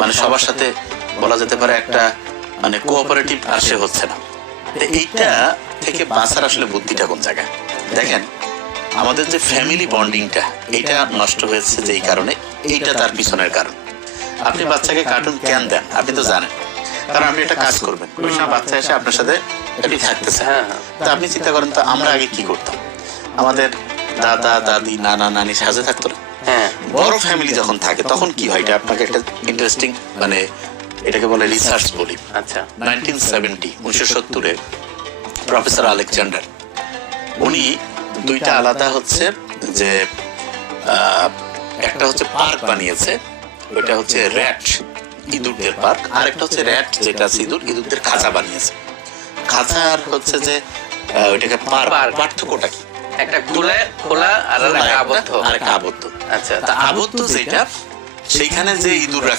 মানে সবার সাথে বলা যেতে পারে একটা মানে কোঅপারেটিভ আসে হচ্ছে না। এইটা থেকে বাঁচার আসলে বুদ্ধিটা কোন জায়গায়? দেখেন, আমাদের যে ফ্যামিলি বন্ডিংটা এটা নষ্ট হয়েছে যেই কারণে, এইটা তার পিছনের কারণ। আপনি বাচ্চাকে কার্টুন কেন দেন আপনি তো জানেন, কারণ আপনি একটা কাজ করবেন, ওই সময় বাচ্চা এসে আপনার সাথে একটু থাকতেছে। তা আপনি চিন্তা করেন তো, আমরা আগে কি করতাম? আমাদের দাদা দাদি নানা নানি সাথে থাকতো না? বড় ফ্যামিলি যখন থাকে তখন কি হয়, এটা আপনাকে একটা ইন্টারেস্টিং মানে এটাকে বলে রিসার্চ বলি। আচ্ছা, 1970 প্রফেসর আলেকজান্ডার উনি দুইটা আলাদা হচ্ছে যে একটা হচ্ছে পার্ক বানিয়েছে, ওইটা হচ্ছে র্যাট ইঁদুরদের পার্ক, আর একটা হচ্ছে র্যাট যেটা ইঁদুরদের খাঁচা বানিয়েছে। খাঁচার হচ্ছে যে ওইটাকে পার্থক্যটা কি? একটা খোলা আর একটা আবদ্ধ। আর একটা আবদ্ধ। আচ্ছা, তা আবদ্ধ যেটা, সেইখানে যে ইঁদুর রাখছে